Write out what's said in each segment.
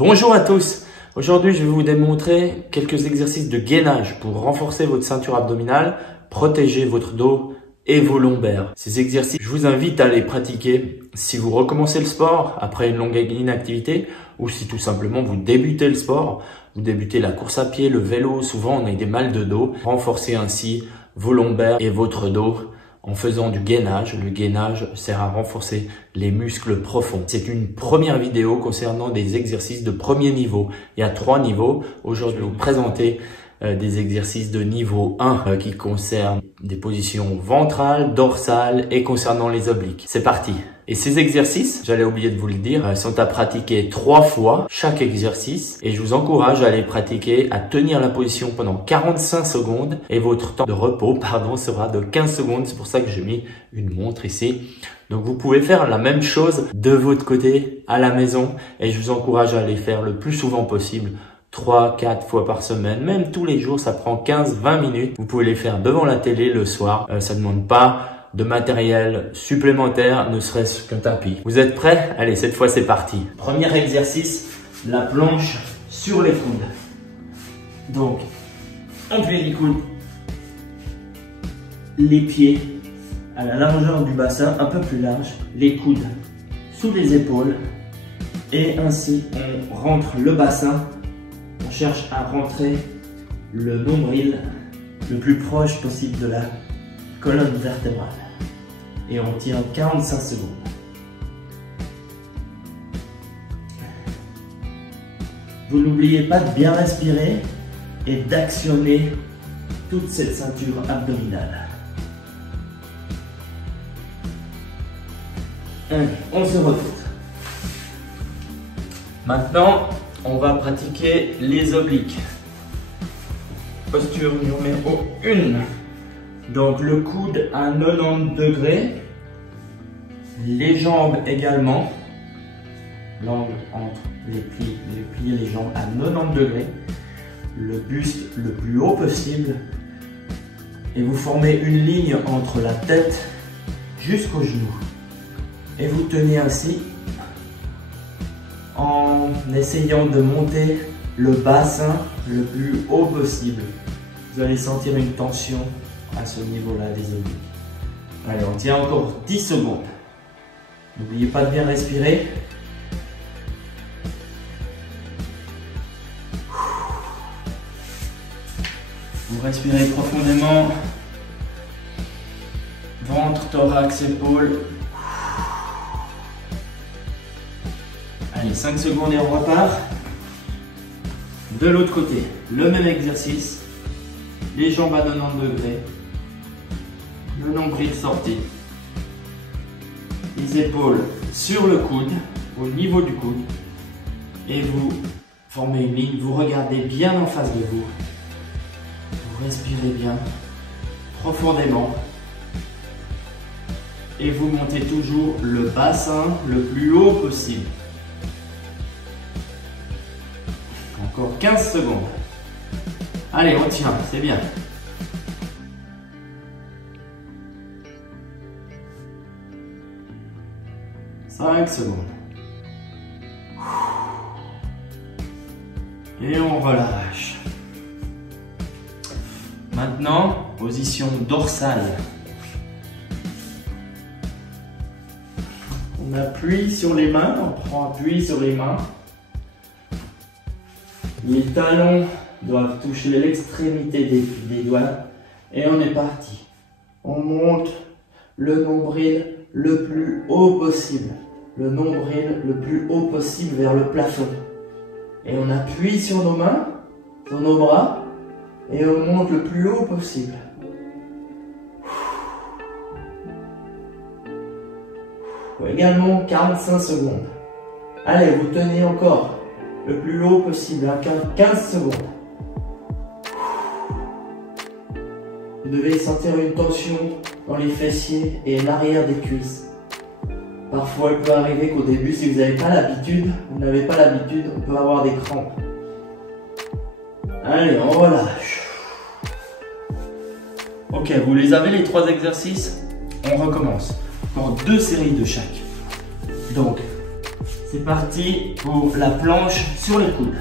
Bonjour à tous. Aujourd'hui, je vais vous démontrer quelques exercices de gainage pour renforcer votre ceinture abdominale, protéger votre dos et vos lombaires. Ces exercices, je vous invite à les pratiquer si vous recommencez le sport après une longue inactivité ou si tout simplement vous débutez le sport, vous débutez la course à pied, le vélo, souvent on a des mal de dos. Renforcez ainsi vos lombaires et votre dos en faisant du gainage. Le gainage sert à renforcer les muscles profonds. C'est une première vidéo concernant des exercices de premier niveau. Il y a 3 niveaux. Aujourd'hui, je vais vous présenter des exercices de niveau 1 qui concernent des positions ventrales, dorsales et concernant les obliques. C'est parti. Et ces exercices, j'allais oublier de vous le dire, sont à pratiquer 3 fois chaque exercice et je vous encourage à les pratiquer, à tenir la position pendant 45 secondes et votre temps de repos, sera de 15 secondes. C'est pour ça que j'ai mis une montre ici. Donc vous pouvez faire la même chose de votre côté à la maison et je vous encourage à les faire le plus souvent possible. 3-4 fois par semaine, même tous les jours, ça prend 15-20 minutes. Vous pouvez les faire devant la télé le soir. Ça ne demande pas de matériel supplémentaire, ne serait-ce qu'un tapis. Vous êtes prêts? Allez, cette fois c'est parti. Premier exercice, la planche sur les coudes. Donc, on plie les coudes, les pieds à la largeur du bassin, un peu plus large, les coudes sous les épaules et ainsi on rentre le bassin. On cherche à rentrer le nombril le plus proche possible de la colonne vertébrale. Et on tient 45 secondes. Vous n'oubliez pas de bien respirer et d'actionner toute cette ceinture abdominale. Allez, on se retrouve. Maintenant, on va pratiquer les obliques. Posture numéro 1. Donc le coude à 90 degrés. Les jambes également. L'angle entre les plis et les jambes à 90 degrés. Le buste le plus haut possible. Et vous formez une ligne entre la tête jusqu'au genou. Et vous tenez ainsi en essayant de monter le bassin le plus haut possible. Vous allez sentir une tension à ce niveau-là des obliques. Allez, on tient encore 10 secondes. N'oubliez pas de bien respirer. Vous respirez profondément. Ventre, thorax, épaules. Allez, 5 secondes et on repart. De l'autre côté, le même exercice. Les jambes à 90 degrés. Le nombril sorti. Les épaules sur le coude, au niveau du coude. Et vous formez une ligne, vous regardez bien en face de vous. Vous respirez bien, profondément. Et vous montez toujours le bassin le plus haut possible. Encore 15 secondes. Allez, on tient, c'est bien. Cinq secondes. Et on relâche. Maintenant, position dorsale. On appuie sur les mains, on prend appui sur les mains. Les talons doivent toucher l'extrémité des doigts et on est parti. On monte le nombril le plus haut possible. Le nombril le plus haut possible vers le plafond. Et on appuie sur nos mains, sur nos bras et on monte le plus haut possible. Également 45 secondes. Allez, vous tenez encore le plus haut possible, à 15 secondes. Vous devez sentir une tension dans les fessiers et l'arrière des cuisses. Parfois, il peut arriver qu'au début, si vous n'avez pas l'habitude, on peut avoir des crampes. Allez, on relâche. Ok, vous les avez les 3 exercices? On recommence. Encore 2 séries de chaque. Donc, C'est parti pour la planche sur les coudes.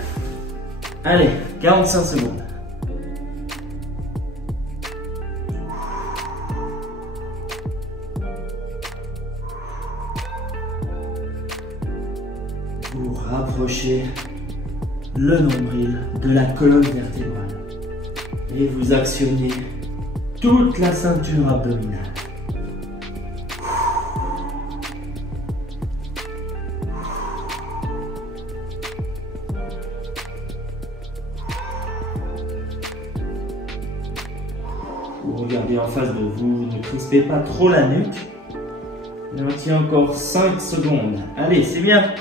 Allez, 45 secondes. Vous rapprochez le nombril de la colonne vertébrale et vous actionnez toute la ceinture abdominale. Vous regardez en face de vous, ne crispez pas trop la nuque. Et on tient encore 5 secondes. Allez, c'est bien.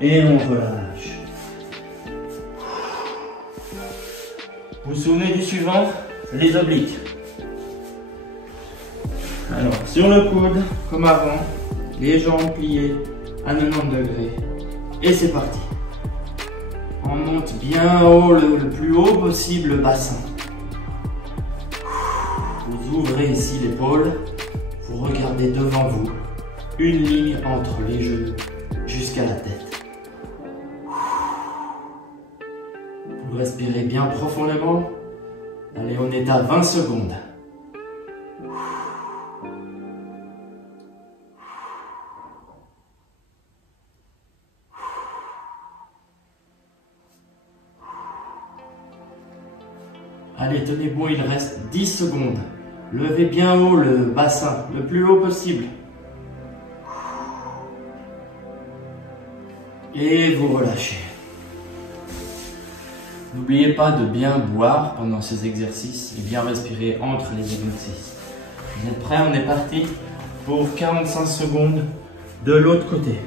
Et on relâche. Vous vous souvenez du suivant? Les obliques. Alors, sur le coude, comme avant, les jambes pliées à 90 degrés. Et c'est parti. On monte bien haut, le plus haut possible le bassin. Vous ouvrez ici l'épaule. Vous regardez devant vous une ligne entre les genoux jusqu'à la tête. Vous respirez bien profondément. Allez, on est à 20 secondes. Allez, tenez bon, il reste 10 secondes. Levez bien haut le bassin, le plus haut possible. Et vous relâchez. N'oubliez pas de bien boire pendant ces exercices et bien respirer entre les exercices. Vous êtes prêts? On est parti pour 45 secondes de l'autre côté.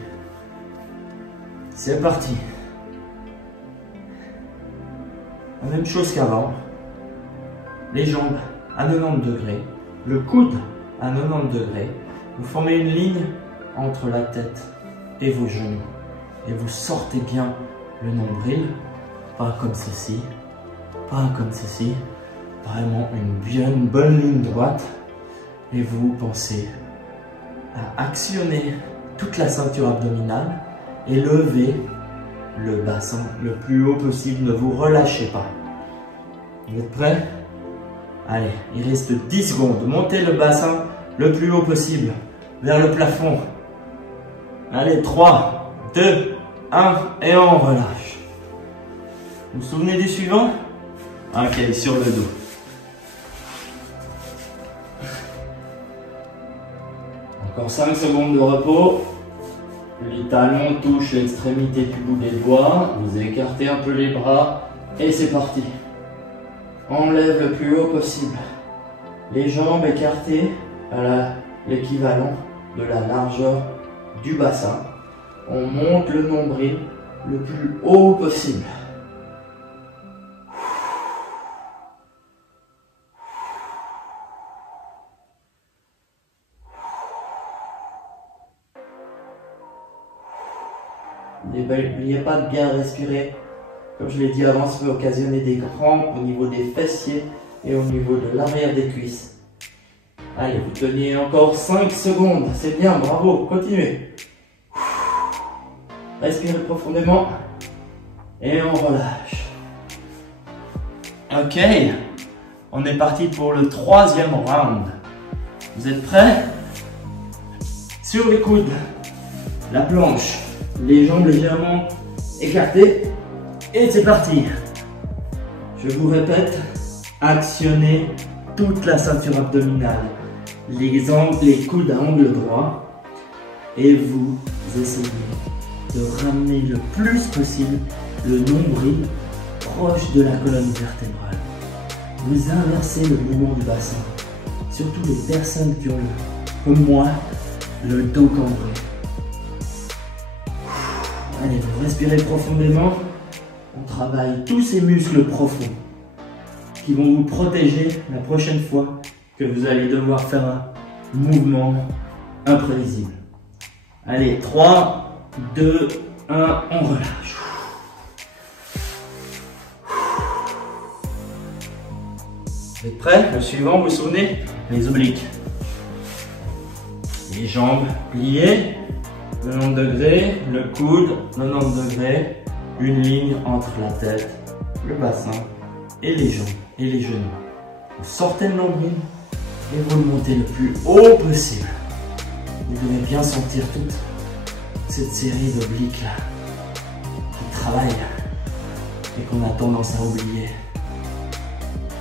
C'est parti. La même chose qu'avant. Les jambes à 90 degrés, le coude à 90 degrés. Vous formez une ligne entre la tête et vos genoux. Et vous sortez bien le nombril. Pas comme ceci, pas comme ceci, vraiment une bonne ligne droite. Et vous pensez à actionner toute la ceinture abdominale et lever le bassin le plus haut possible. Ne vous relâchez pas. Vous êtes prêts? Allez, il reste 10 secondes. Montez le bassin le plus haut possible vers le plafond. Allez, 3, 2, 1 et on relâche. Vous vous souvenez du suivant? Ok, sur le dos. Encore 5 secondes de repos. Les talons touchent l'extrémité du bout des doigts. Vous écartez un peu les bras et c'est parti. On lève le plus haut possible. Les jambes écartées à l'équivalent de la largeur du bassin. On monte le nombril le plus haut possible. N'oubliez pas de bien respirer. Comme je l'ai dit avant, ça peut occasionner des crampes au niveau des fessiers et au niveau de l'arrière des cuisses. Allez, vous teniez encore 5 secondes. C'est bien, bravo. Continuez. Respirez profondément. Et on relâche. Ok. On est parti pour le 3e round. Vous êtes prêts? Sur les coudes, la planche, les jambes légèrement écartées. Et c'est parti. Je vous répète, actionnez toute la ceinture abdominale, les coudes à angle droit et vous essayez de ramener le plus possible le nombril proche de la colonne vertébrale. Vous inversez le mouvement du bassin, surtout les personnes qui ont, comme moi, le dos cambré. Allez, vous respirez profondément. On travaille tous ces muscles profonds qui vont vous protéger la prochaine fois que vous allez devoir faire un mouvement imprévisible. Allez, 3, 2, 1, on relâche. Vous êtes prêts? Le suivant, vous vous souvenez? Les obliques. Les jambes pliées, 90 degrés, le coude, 90 degrés, une ligne entre la tête, le bassin et les jambes et les genoux. Vous sortez le nombril et vous le montez le plus haut possible. Vous devez bien sentir toute cette série d'obliques là qui travaillent et qu'on a tendance à oublier.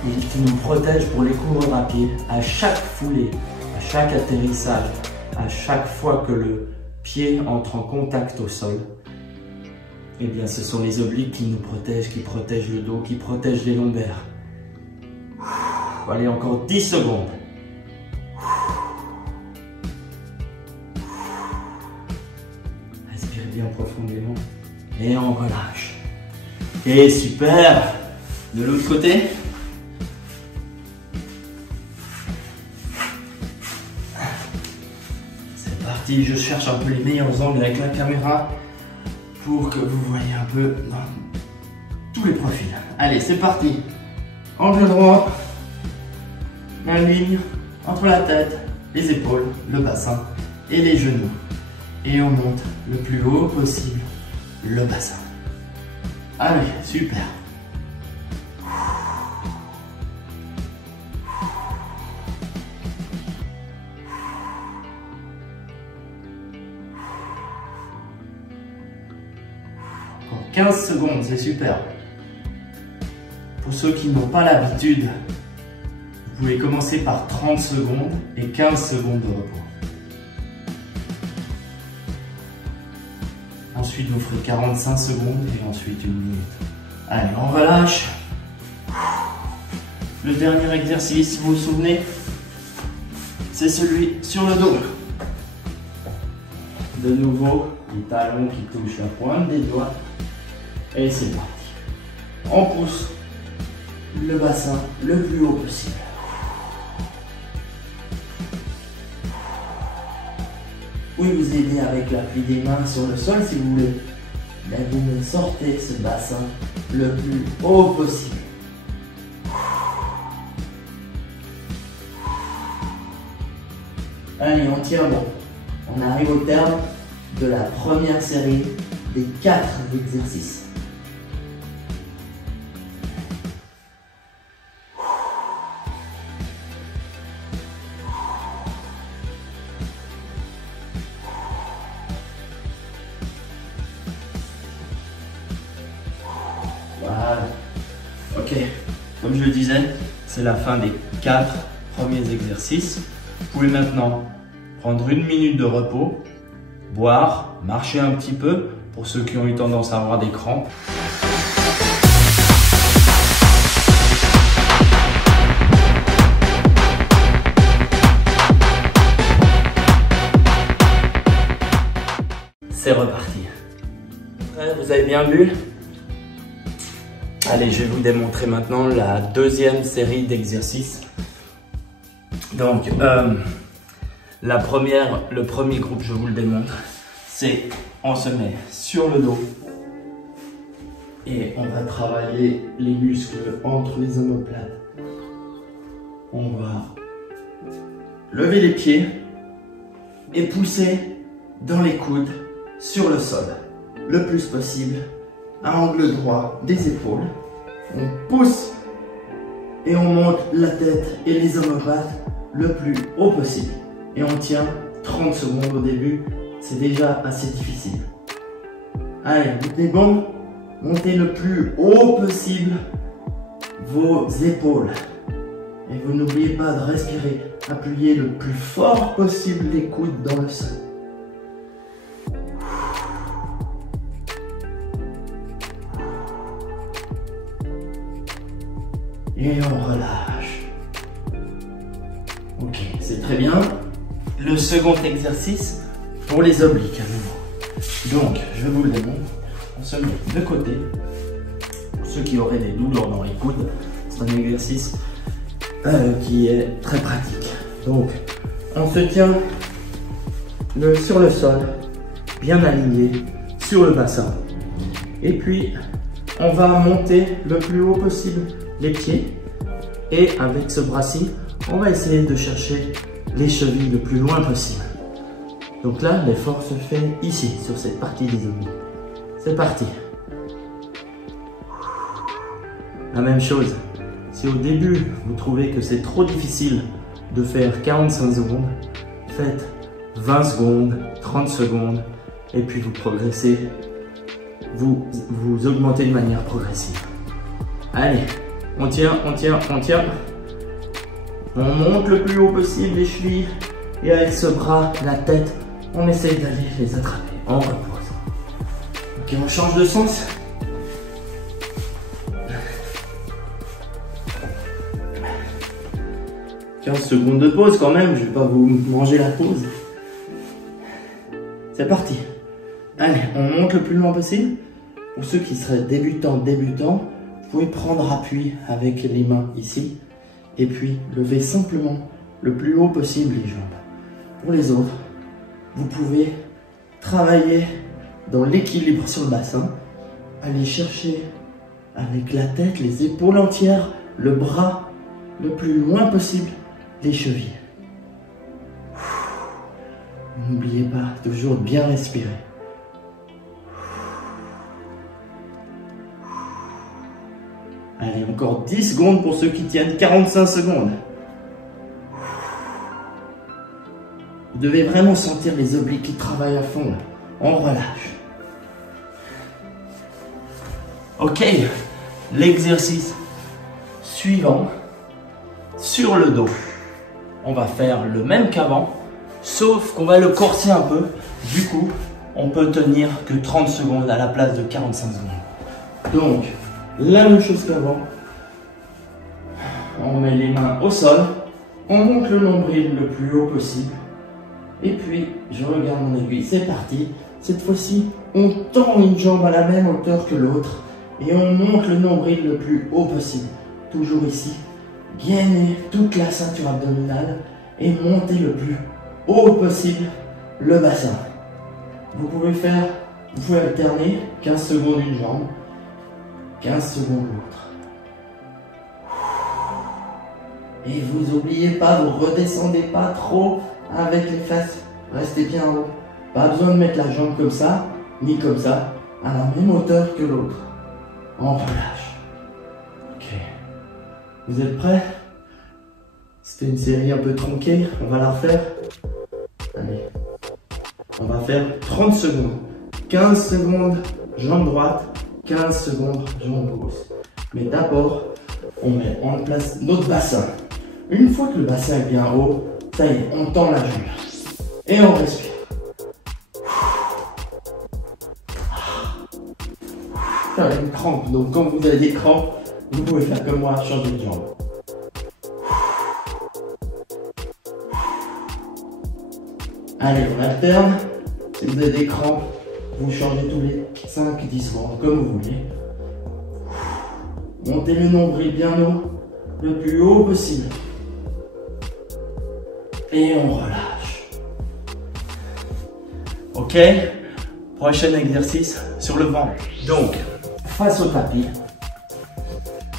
Et qui nous protègent pour les coureurs à pied à chaque foulée, à chaque atterrissage, à chaque fois que le pied entre en contact au sol. Eh bien, ce sont les obliques qui nous protègent, qui protègent le dos, qui protègent les lombaires. Allez, encore 10 secondes. Respirez bien profondément et on relâche. Et super. De l'autre côté. C'est parti, je cherche un peu les meilleurs angles avec la caméra pour que vous voyez un peu tous les profils. Allez, c'est parti. Angle droit, la ligne entre la tête, les épaules, le bassin et les genoux. Et on monte le plus haut possible le bassin. Allez, super. Encore 15 secondes, c'est super. Pour ceux qui n'ont pas l'habitude, vous pouvez commencer par 30 secondes et 15 secondes de repos. Ensuite, vous ferez 45 secondes et ensuite une minute. Allez, on relâche. Le dernier exercice, vous vous souvenez, c'est celui sur le dos. De nouveau, les talons qui touchent la pointe des doigts. Et c'est parti. On pousse le bassin le plus haut possible. Vous pouvez vous aider avec l'appui des mains sur le sol si vous voulez. Mais vous me sortez ce bassin le plus haut possible. Allez, on tient bon. On arrive au terme de la première série des 4 exercices. Voilà. Ok, comme je le disais, c'est la fin des 4 premiers exercices. Vous pouvez maintenant prendre une minute de repos, boire, marcher un petit peu pour ceux qui ont eu tendance à avoir des crampes. C'est reparti. Vous avez bien vu? Allez, je vais vous démontrer maintenant la deuxième série d'exercices. Donc, le premier groupe, je vous le démontre, c'est on se met sur le dos et on va travailler les muscles entre les omoplates. On va lever les pieds et pousser dans les coudes sur le sol le plus possible à angle droit des épaules. On pousse et on monte la tête et les omoplates le plus haut possible. Et on tient 30 secondes au début, c'est déjà assez difficile. Allez, vous êtes bon? Montez le plus haut possible vos épaules. Et vous n'oubliez pas de respirer. Appuyez le plus fort possible les coudes dans le sol. Et on relâche. Ok, c'est très bien. Le second exercice pour les obliques à nouveau. Donc, je vous le démontre. On se met de côté. Pour ceux qui auraient des douleurs dans les coudes, c'est un exercice qui est très pratique. Donc, on se tient sur le sol, bien aligné, sur le bassin. Et puis, on va monter le plus haut possible les pieds. Et avec ce bras-ci, on va essayer de chercher les chevilles le plus loin possible. Donc là, l'effort se fait ici, sur cette partie des obliques. C'est parti. La même chose. Si au début, vous trouvez que c'est trop difficile de faire 45 secondes, faites 20 secondes, 30 secondes, et puis vous progressez. Vous augmentez de manière progressive. Allez, on tient, on tient, on tient. On monte le plus haut possible les chevilles et avec ce bras, la tête, on essaye d'aller les attraper. On repose. Ok, on change de sens. « 15 secondes de pause quand même, je ne vais pas vous manger la pause. » C'est parti. Allez, on monte le plus loin possible. Pour ceux qui seraient débutants, vous pouvez prendre appui avec les mains ici. Et puis, lever simplement le plus haut possible les jambes. Pour les autres, vous pouvez travailler dans l'équilibre sur le bassin. Aller chercher avec la tête, les épaules entières, le bras le plus loin possible des chevilles. N'oubliez pas, toujours bien respirer. Allez, encore 10 secondes pour ceux qui tiennent 45 secondes. Vous devez vraiment sentir les obliques qui travaillent à fond. Là. On relâche. Ok, l'exercice suivant, sur le dos. On va faire le même qu'avant, sauf qu'on va le corser un peu. Du coup, on peut tenir que 30 secondes à la place de 45 secondes. Donc, la même chose qu'avant. On met les mains au sol, on monte le nombril le plus haut possible. Et puis, je regarde mon aiguille, c'est parti. Cette fois-ci, on tend une jambe à la même hauteur que l'autre et on monte le nombril le plus haut possible. Toujours ici. Gainez toute la ceinture abdominale et montez le plus haut possible le bassin. Vous pouvez alterner 15 secondes une jambe, 15 secondes l'autre. Et vous n'oubliez pas, vous redescendez pas trop avec les fesses. Restez bien en haut. Pas besoin de mettre la jambe comme ça, ni comme ça, à la même hauteur que l'autre. On relâche. Ok. Vous êtes prêts? C'était une série un peu tronquée, on va la refaire. Allez. On va faire 30 secondes. 15 secondes, jambe droite, 15 secondes, jambe gauche. Mais d'abord, on met en place notre bassin. Une fois que le bassin est bien haut, ça y est, on tend la jambe. Et on respire. Ça a une crampe, donc quand vous avez des crampes, vous pouvez faire comme moi, changer de jambe. Allez, on alterne. Si vous avez des crampes, vous changez tous les 5-10 secondes, comme vous voulez. Montez le nombril bien haut, le plus haut possible. Et on relâche. Ok, prochain exercice sur le ventre. Donc, face au tapis,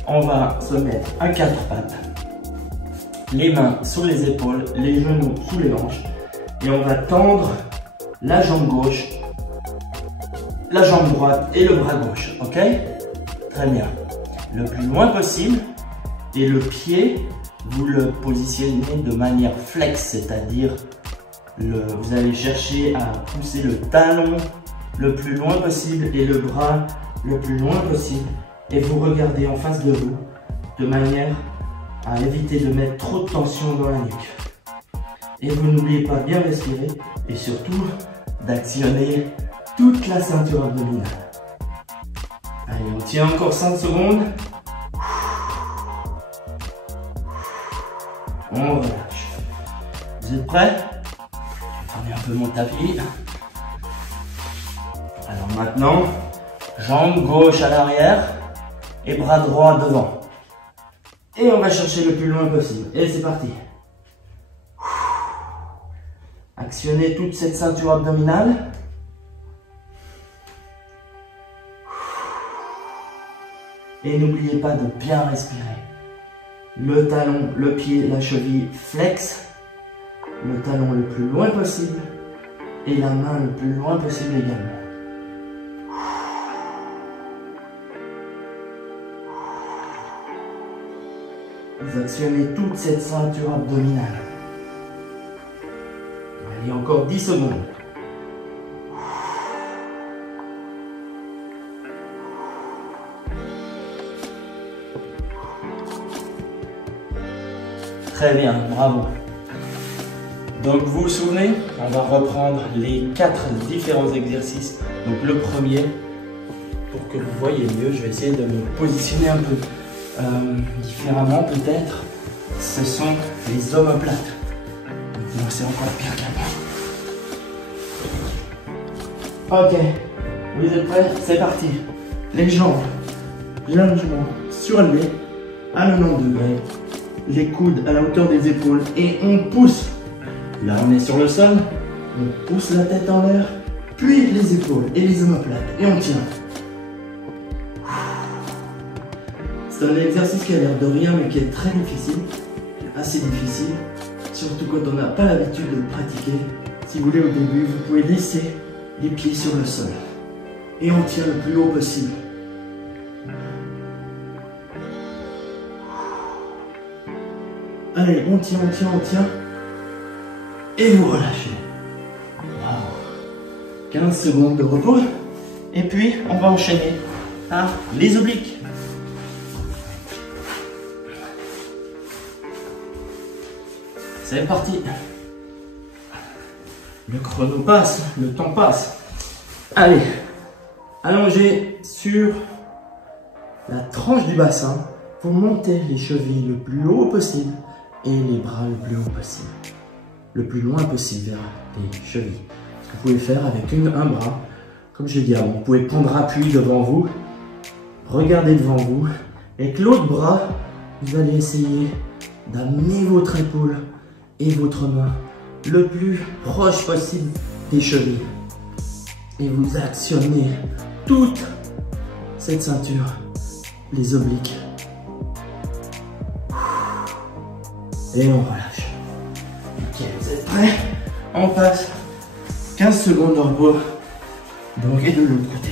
on va se mettre à 4 pattes. Les mains sur les épaules, les genoux sous les hanches. Et on va tendre la jambe gauche, la jambe droite et le bras gauche. Ok? Très bien. Le plus loin possible. Et le pied, vous le positionnez de manière flex, c'est-à-dire vous allez chercher à pousser le talon le plus loin possible et le bras le plus loin possible. Et vous regardez en face de vous de manière à éviter de mettre trop de tension dans la nuque. Et vous n'oubliez pas de bien respirer et surtout d'actionner toute la ceinture abdominale. Allez, on tient encore 5 secondes. On relâche. Vous êtes prêts? Je vais fermer un peu mon tapis. Alors maintenant, jambe gauche à l'arrière et bras droit devant. Et on va chercher le plus loin possible. Et c'est parti. Actionnez toute cette ceinture abdominale. Et n'oubliez pas de bien respirer. Le talon, le pied, la cheville flex. Le talon le plus loin possible. et la main le plus loin possible également. Vous actionnez toute cette ceinture abdominale. Allez, encore 10 secondes. Très bien, bravo. Donc vous vous souvenez, on va reprendre les 4 différents exercices. Donc le premier, pour que vous voyez mieux, je vais essayer de me positionner un peu différemment peut-être. Ce sont les omoplates. Moi c'est encore pire qu'avant. Ok, vous êtes prêts? C'est parti. Les jambes légèrement surélevées à 90 degrés. Les coudes à la hauteur des épaules et on pousse. Là on est sur le sol, on pousse la tête en l'air, puis les épaules et les omoplates et on tient. C'est un exercice qui a l'air de rien mais qui est très difficile, assez difficile, surtout quand on n'a pas l'habitude de le pratiquer. Si vous voulez au début, vous pouvez laisser les pieds sur le sol et on tient le plus haut possible. Allez, on tient, on tient, on tient. Et vous relâchez. Wow. 15 secondes de repos. Et puis, on va enchaîner à les obliques. C'est parti. Le chrono passe, le temps passe. Allez, allongez sur la tranche du bassin. Vous montez les chevilles le plus haut possible et les bras le plus haut possible. Le plus loin possible vers les chevilles. Ce que vous pouvez faire avec un bras, comme j'ai dit avant, vous pouvez prendre appui devant vous, regarder devant vous, et avec l'autre bras, vous allez essayer d'amener votre épaule et votre main le plus proche possible des chevilles. Et vous actionnez toute cette ceinture, les obliques. Et on relâche. Ok, vous êtes prêts? On passe 15 secondes de repos. Donc, et de l'autre côté.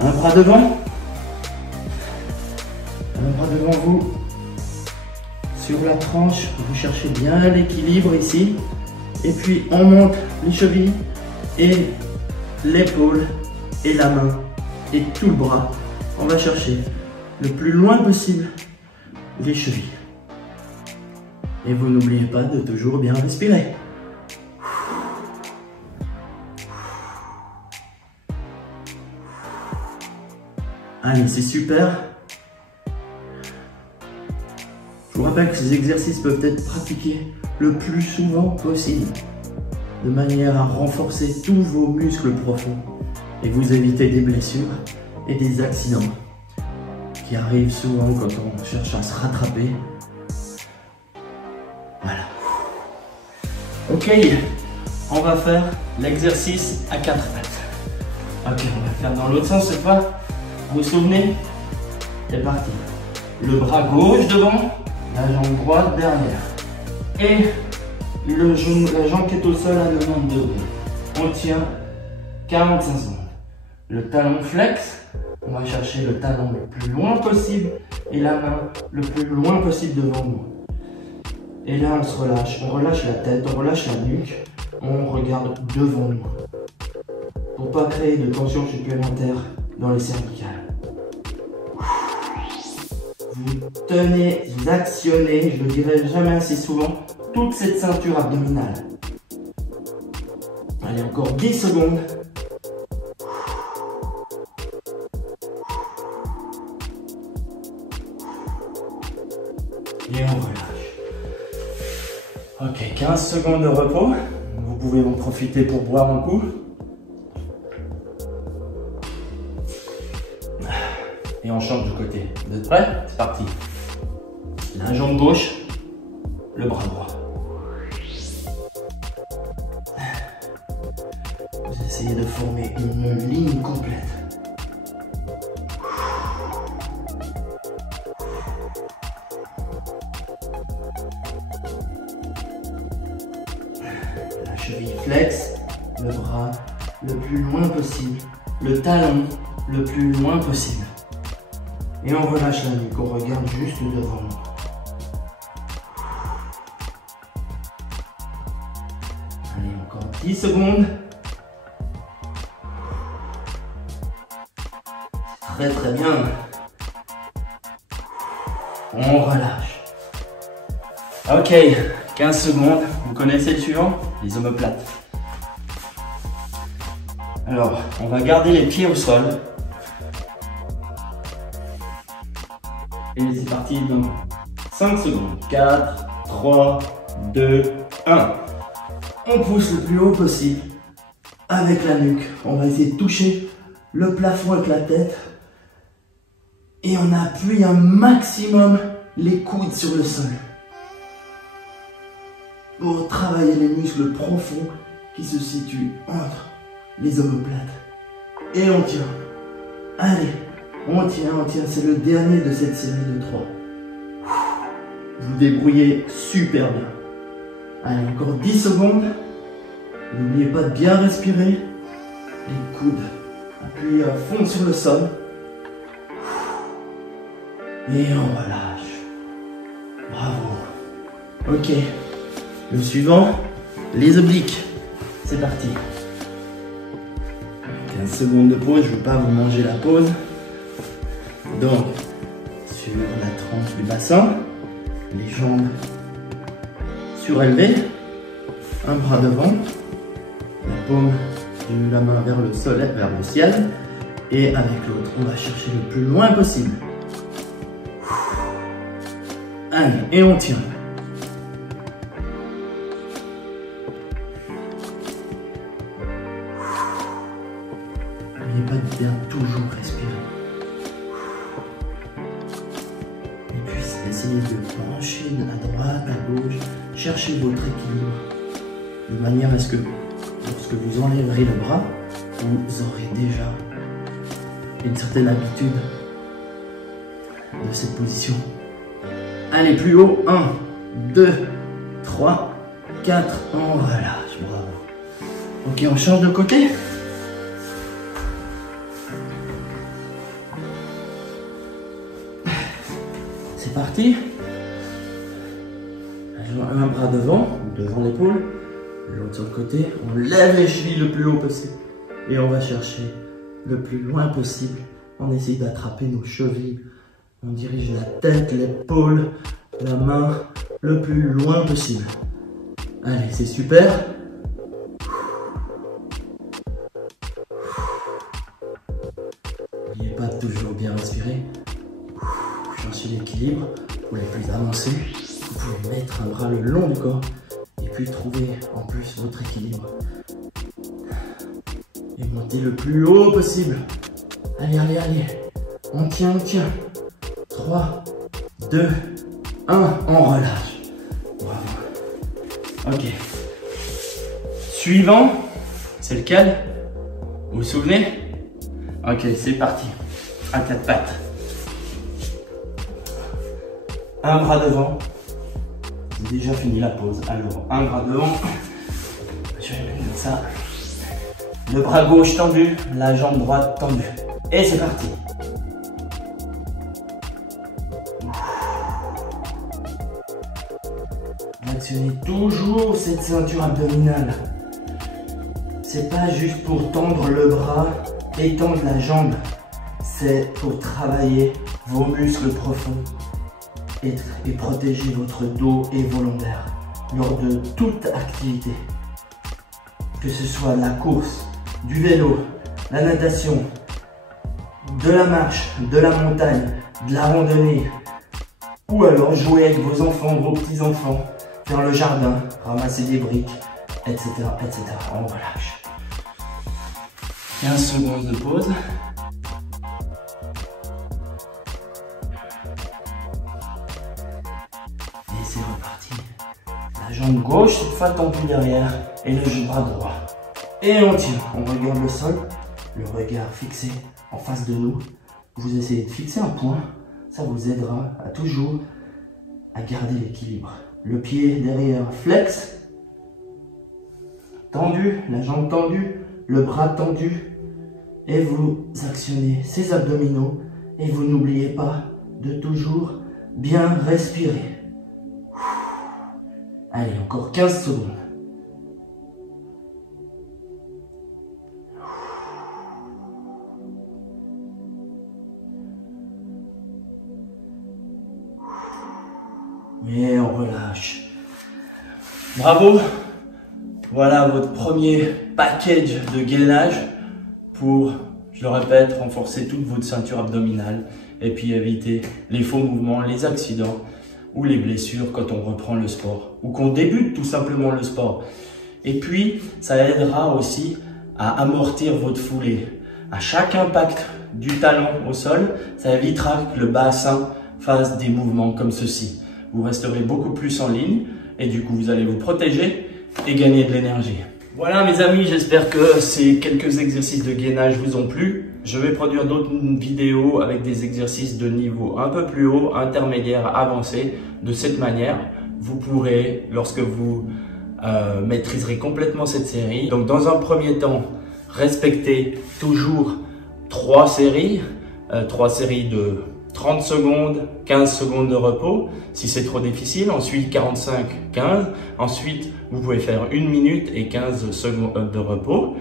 Un bras devant. Un bras devant vous. Sur la tranche, vous cherchez bien l'équilibre ici. Et puis, on monte les chevilles et l'épaule et la main et tout le bras. On va chercher le plus loin possible les chevilles. Et vous n'oubliez pas de toujours bien respirer. Allez, c'est super. Je vous rappelle que ces exercices peuvent être pratiqués le plus souvent possible, de manière à renforcer tous vos muscles profonds et vous éviter des blessures et des accidents qui arrivent souvent quand on cherche à se rattraper. Voilà. Ok, on va faire l'exercice à 4 pattes. Ok, on va faire dans l'autre sens cette fois. Vous vous souvenez? C'est parti. Le bras gauche devant, la jambe droite derrière. Et la jambe qui est au sol à 90 degrés. On tient 45 secondes. Le talon flex, on va chercher le talon le plus loin possible et la main le plus loin possible devant nous. Et là, on relâche la tête, on relâche la nuque, on regarde devant nous. Pour ne pas créer de tension supplémentaire dans les cervicales. Vous tenez, vous actionnez, je ne le dirai jamais assez souvent, toute cette ceinture abdominale. Allez, encore 10 secondes. Et on relâche. Ok, 15 secondes de repos. Vous pouvez en profiter pour boire un coup. Et on change de côté. Vous êtes prêts? C'est parti. La jambe gauche, le bras droit. Vous essayez de former une ligne complète. La cheville flex, le plus loin possible. Le talon le plus loin possible. Et on relâche la nuque, on regarde juste devant nous. Allez, encore 10 secondes. Très très bien. On relâche. Ok, 15 secondes. Vous connaissez le suivant? Les omoplates. Alors, on va garder les pieds au sol. Et c'est parti dans 5 secondes. 4, 3, 2, 1. On pousse le plus haut possible avec la nuque. On va essayer de toucher le plafond avec la tête. Et on appuie un maximum les coudes sur le sol. Pour travailler les muscles profonds qui se situent entre les omoplates. Et on tient. Allez, on tient. C'est le dernier de cette série de 3. Vous débrouillez super bien. Allez, encore 10 secondes. N'oubliez pas de bien respirer. Les coudes appuyés à fond sur le sol. Et on relâche. Bravo. Ok. Le suivant, les obliques. C'est parti. 15 secondes de pause, je ne veux pas vous manger la pause. Donc, sur la tranche du bassin, les jambes surélevées, un bras devant, la paume de la main vers le sol, vers le ciel, et avec l'autre, on va chercher le plus loin possible. Allez, et on tient. N'oubliez pas de bien toujours respirer. Et puis essayez de pencher à droite, à gauche, cherchez votre équilibre. De manière à ce que lorsque vous enlèverez le bras, vous aurez déjà une certaine habitude de cette position. Allez, plus haut. 1, 2, 3, 4. On relâche. Bravo. Ok, on change de côté. C'est parti. Un bras devant l'épaule. L'autre sur le côté. On lève les chevilles le plus haut possible. Et on va chercher le plus loin possible. On essaye d'attraper nos chevilles. On dirige la tête, l'épaule, la main le plus loin possible. Allez, c'est super. N'oubliez pas de toujours bien respirer. Cherchez l'équilibre pour les plus avancés. Vous pouvez mettre un bras le long du corps et puis trouver en plus votre équilibre. Et monter le plus haut possible. Allez, allez, allez. On tient, on tient. 3, 2, 1, on relâche. Bravo. Ok. Suivant, c'est lequel? Vous vous souvenez? Ok, c'est parti. À 4 pattes. Un bras devant. J'ai déjà fini la pause. Alors, un bras devant. Je vais mettre ça. Le bras gauche tendu, la jambe droite tendue. Et c'est parti. Actionnez toujours cette ceinture abdominale. C'est pas juste pour tendre le bras, étendre la jambe. C'est pour travailler vos muscles profonds et protéger votre dos et vos lombaires lors de toute activité. Que ce soit la course, du vélo, la natation, de la marche, de la montagne, de la randonnée, ou alors jouer avec vos enfants, vos petits-enfants, dans le jardin, ramasser des briques, etc., etc. On relâche. 15 secondes de pause. Et c'est reparti. La jambe gauche, cette fois tendue derrière, et le bras droit. Et on tient, on regarde le sol, le regard fixé en face de nous. Vous essayez de fixer un point, ça vous aidera à toujours à garder l'équilibre. Le pied derrière, flex, tendu, la jambe tendue, le bras tendu et vous actionnez ces abdominaux et vous n'oubliez pas de toujours bien respirer. Allez, encore 15 secondes. Et on relâche. Bravo! Voilà votre premier package de gainage pour, je le répète, renforcer toute votre ceinture abdominale et puis éviter les faux mouvements, les accidents ou les blessures quand on reprend le sport ou qu'on débute tout simplement le sport. Et puis, ça aidera aussi à amortir votre foulée. À chaque impact du talon au sol, ça évitera que le bassin fasse des mouvements comme ceci. Vous resterez beaucoup plus en ligne et du coup, vous allez vous protéger et gagner de l'énergie. Voilà mes amis, j'espère que ces quelques exercices de gainage vous ont plu. Je vais produire d'autres vidéos avec des exercices de niveau un peu plus haut, intermédiaire, avancé. De cette manière, vous pourrez, lorsque vous maîtriserez complètement cette série, donc dans un premier temps, respecter toujours 3 séries de 30 secondes, 15 secondes de repos, si c'est trop difficile. Ensuite, 45, 15. Ensuite, vous pouvez faire 1 minute et 15 secondes de repos.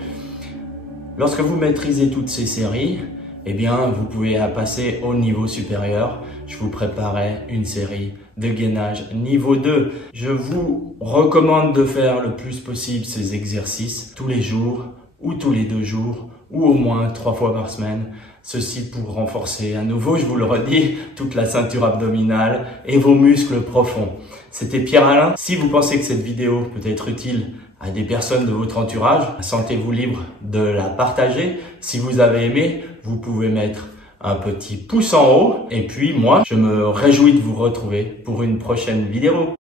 Lorsque vous maîtrisez toutes ces séries, eh bien, vous pouvez passer au niveau supérieur. Je vous préparais une série de gainage niveau 2. Je vous recommande de faire le plus possible ces exercices tous les jours ou tous les 2 jours ou au moins 3 fois par semaine. Ceci pour renforcer à nouveau, je vous le redis, toute la ceinture abdominale et vos muscles profonds. C'était Pierre-Alain. Si vous pensez que cette vidéo peut être utile à des personnes de votre entourage, sentez-vous libre de la partager. Si vous avez aimé, vous pouvez mettre un petit pouce en haut. Et puis moi, je me réjouis de vous retrouver pour une prochaine vidéo.